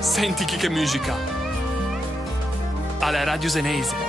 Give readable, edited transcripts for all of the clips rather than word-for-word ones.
Senti che musica. Alla Radio Senese.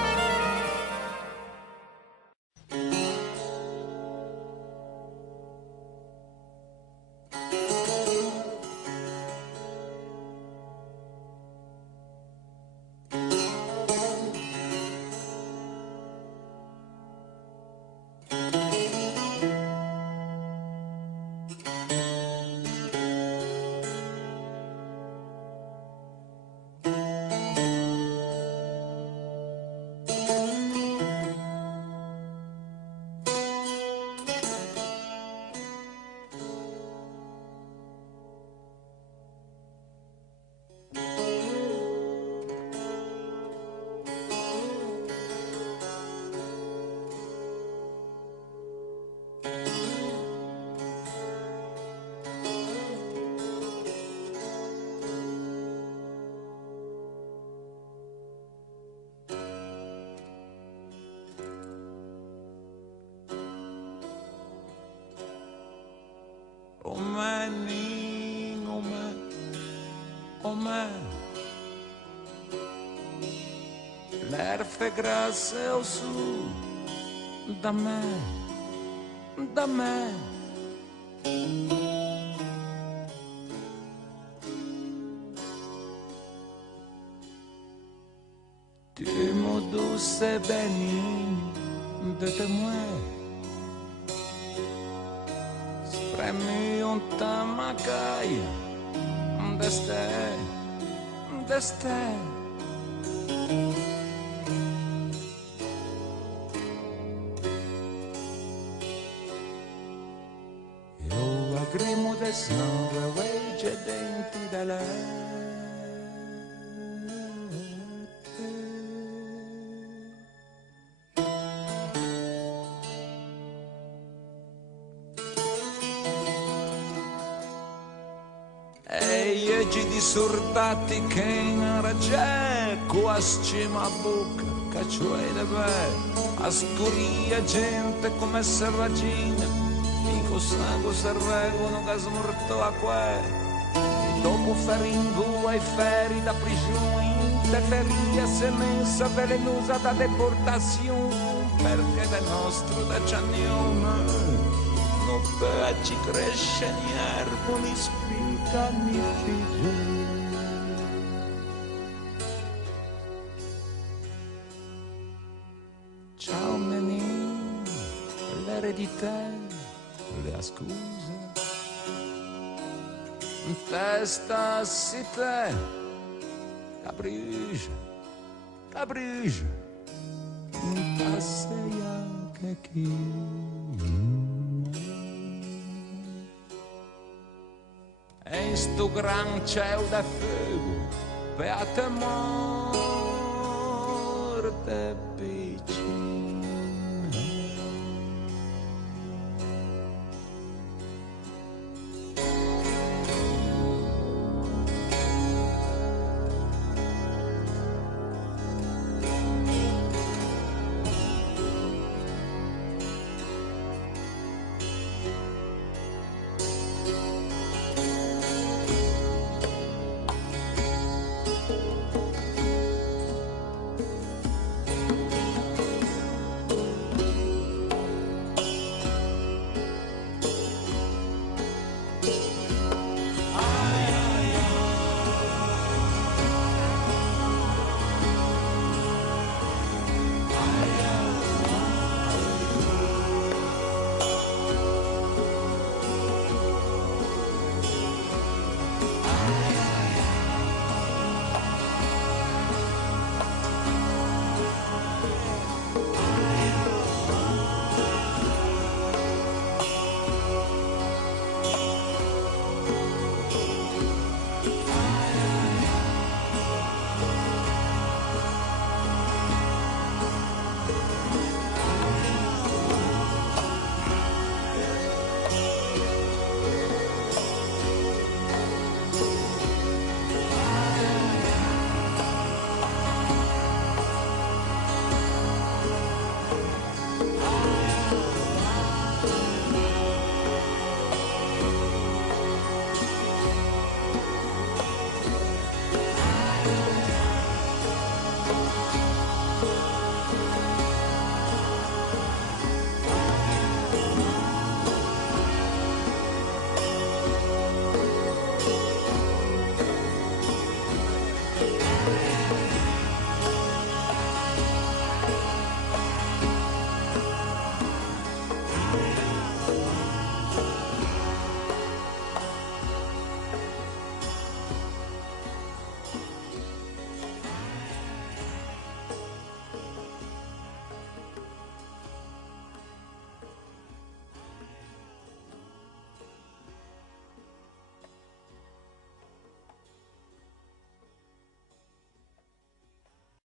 Oh man, oh man, oh man. L'erfe grasse o su, da me, da me. Tu me douce béni de témoin. Spremi un tamacaia, d'este, d'este. Io lagrimo de sangue, legge denti da lei. Di soldati che in ragè quasi ma bocca caccioi de be a scuria gente come serragina fico sangue serregono che smorto a que dopo feringu ai feri da prigione te feria semenza velenosa da deportazione perché del nostro da giannione non ci cresce ni arboli spiccani figli. Ciao menino, l'eredità, le scuse. Testa si te, capriccia, capriccia, ta sei anche chi. E in sto gran cielo da fuoco, beata morte piccina.